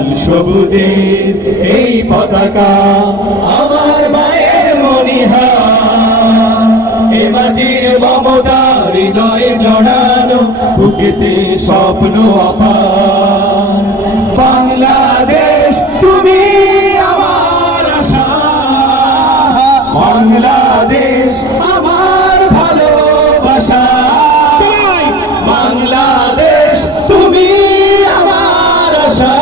লাল সবুজের এই পতাকা আমার মায়ের মনিহা, এ মাটির মমতা হৃদয়ে জড়ানো, বুকেতে স্বপ্ন অপার। বাংলাদেশ তুমি আমার আশা, বাংলাদেশ আমার ভালোবাসা, বাংলাদেশ তুমি আমার আশা,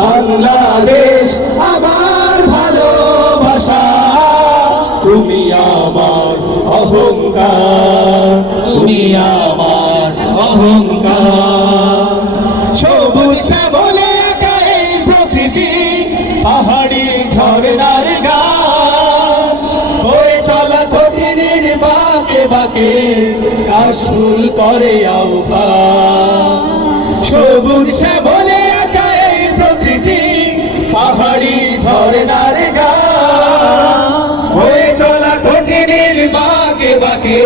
বাংলাদেশ আমার ভালোবাসা, তুমি আমার অহংকার, তুমি আমার অহংকার। সবুজ শ্যামলে একা এই প্রকৃতি, পাহাড়ি ঝরনার গান, বয়ে চলা কঠিনের বাঁকে বাঁকে কাশফুল করে আহ্বান। সবুজ শ্যামলে একা এই প্রকৃতি, পাহাড়ি ঝরনার গান, বয়ে চলা কঠিনের বাঁকে বাঁকে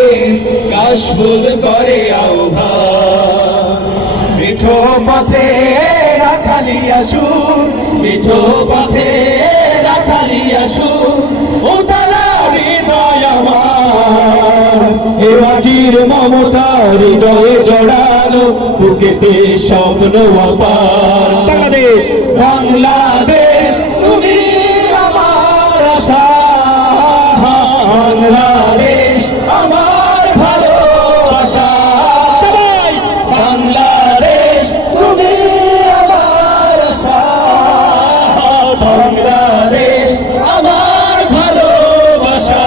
কাশফুল করে আহ্বান। মিঠো পথে রাখালিয়া সুর, মিঠো পথে রাখালিয়া সুর, উতলা হৃদয় আমার, এ মাটির মমতা হৃদয়ে জড়ানো, বুকেতে স্বপ্ন অপার। বাংলাদেশ, বাংলাদেশ তুমি আমার আশা, বাংলাদেশ আমার ভালোবাসা, সবাই বাংলাদেশ তুমি আমার আশা, বাংলাদেশ আমার ভালোবাসা,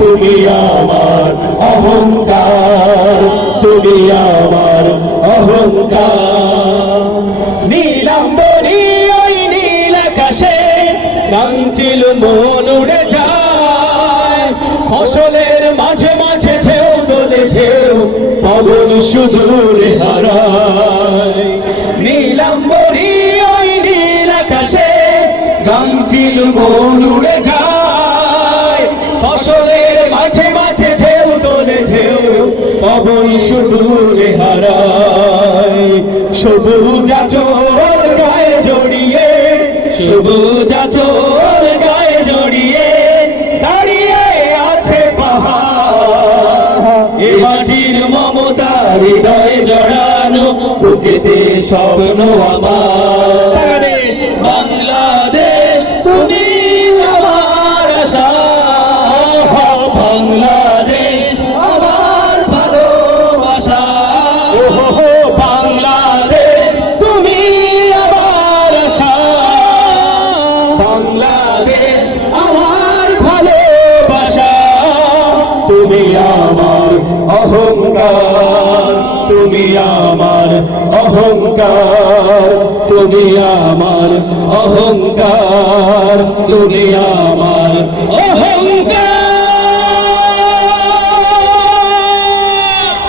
তুমি আমার অহংকার, তুমি আমার অহংকার। নীলাম্বরী ওই নীল আকাশে গামছিল মন উড়ে যায়, ফসলের মাঝে মাঝে ঢেউ তোলে ঢেউ, পবন সুদূরে হারায়। নীলাম্বরী ওই নীল আকাশে গামছিল মন উড়ে যায়, ফসলের মাঝে মাঝে ঢেউ তোলে ঢেউ, পবন সুদূরে হারায়। সবুজ আঁচল গায়ে জড়িয়ে, সবুজ আঁচল গায়ে জড়িয়ে দাঁড়িয়ে আছে পাহাড়, এ মাটির মমতা হৃদয়ে জড়ানো, বুকেতে স্বপ্ন আমার। বাংলাদেশ, বাংলাদেশ তুমি আমার আশা, বাংলাদেশ আমার ভালোবাসা, বাংলাদেশ তুমি আমার আশা, বাংলাদেশ আমার ভালোবাসা, তুমি আমার অহংকার, তুমি আমার অহংকার, তুমি আমার অহংকার, তুমি